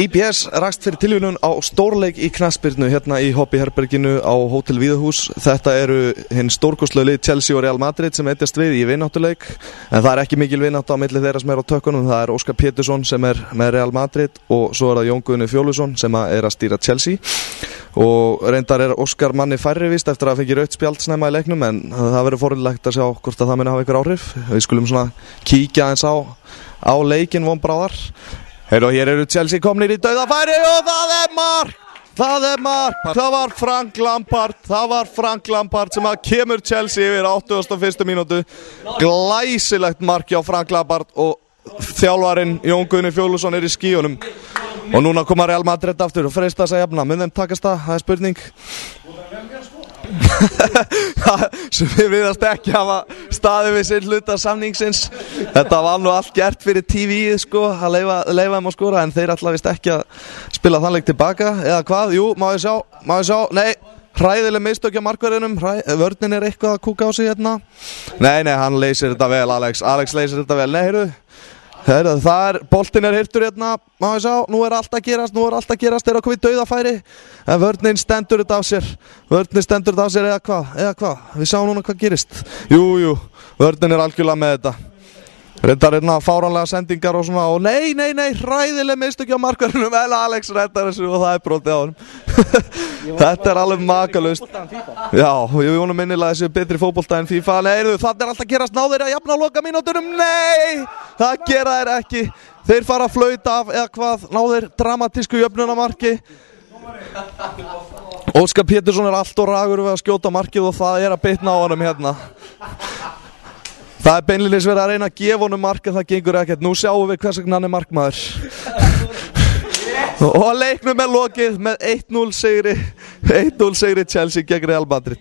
IPS rakst fyrir tilviljun á stórleik í knattspyrnu hérna í hobbyherberginu á Hótel Víðihús. Þetta eru hinn stórkostlegu lið Chelsea og Real Madrid sem eitjast við í vináttuleik, en það er ekki mikil vinátta á milli þeirra sem er á tökkunum. Það er Óskar Pétursson sem er með Real Madrid og svo er það Jón Guðni Fjólusson sem er að stýra Chelsea. Og reyndar er Óskar manni færri víst eftir að fengi rautt spjald snemma í leiknum, en það verður forvitnilegt að sjá hvort að það muni hafa einhver áhrif. Við skulum svona kíkja aðeins á leikinn von bráðar. Heyrðu, hér eru Chelsea komnir í dauðafæri og það er mark! Það var Frank Lampard sem að kemur Chelsea yfir 81. mínútu. Glæsilegt mark hjá Frank Lampard og þjálfarinn Jón Guðni Fjólusson er í skíunum. Og núna koma Real Madrid aftur og freista þess að jafna. Mun þeim takast það er spurning. Sem við virðast ekki hafa staðið við sinn hluta samningsins. Þetta var nú allt gert fyrir TV-ið sko, að leyfa þeim að skora, en þeir ætla vist ekki að spila þann leik tilbaka, eða hvað? Jú, má ég sjá, nei, hræðileg mistök hjá markverðinum, vörnin er eitthvað að kúka á sig hérna. Nei, hann leysir þetta vel, Alex leysir þetta vel. Nei, heyrðu, boltinn er hirtur hérna, má ég sjá, nú er allt að gerast, þeir eru að koma í dauðafæri, en vörnin stendur þetta af sér, eða hvað, við sjáum núna hvað gerist. Jú, vörnin er algjörlega með þetta. Reyndar fáránlega sendingar og svona, og nei, hræðileg mistök hjá markverðinum, en Alex reddar þessu og það er brotið á honum. Þetta er alveg makalaust. Já, ég vonum innilega þessu betri fótbolta en FIFA. Nei, það er alltaf að gerast, ná þeir að jafna á lokamínútunum. Nei, það gera þeir ekki. Þeir fara að flauta af, eða hvað, ná þeir dramatísku jöfnunamarki. Óskar Pétursson er allt og ragur við að skjóta markið og það er að bitna á honum hérna. Það er beinlínis verið að reyna að gefa honum mark, en það gengur ekkert. Nú sjáum við hvers vegna hann er markmaður. Og leiknum er lokið með 1-0 sigri Chelsea gegn Real Madrid.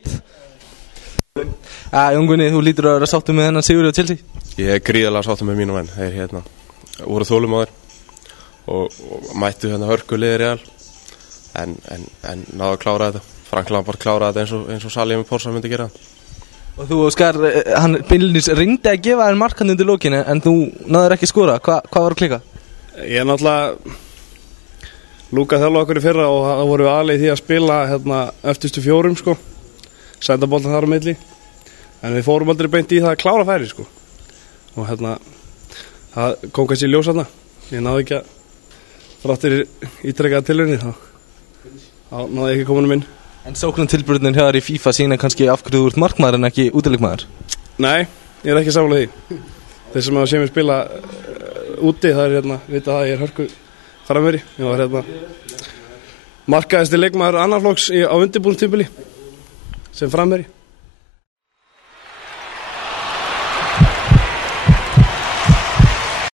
Jón Guðni, þú lítur að vera sáttur með þennan sigur á Chelsea? Ég er gríðarlega sáttur með mínum menn. Þeir voru þolinmóðir og mættu hörkuliði Real, en náðu að klára þetta. Frank Lampard kláraði þetta eins og Salih með Porsa myndi gera það. Og þú, Óskar, hann beinlínis reyndi að gefa þér markandi undir lokinu, en þú náður ekki skora. Hvað var að klika? Ég náttúrulega lúkaði þjálfa okkur í fyrra og það voru við aðlega í því að spila eftirstu fjórum sko. Senda boltan þar á milli. En við fórum aldrei beint í það að klára færi sko. Og það kom kannski í ljós þarna. Ég náði ekki að þráttir ítrekkaða tilraunir, þá náði ég ekki komunum inn. En sóknartilburðin hér í FIFA sína kannski af hverju þú ert markmaður en ekki útileikmaður? Nei, ég er ekki sammála því. Þeir sem hafa séð mig spila úti, það er vita það að ég er hörku framherji. Ég var markaðasti leikmaður annar flokks á undirbúningstímabili sem framherji.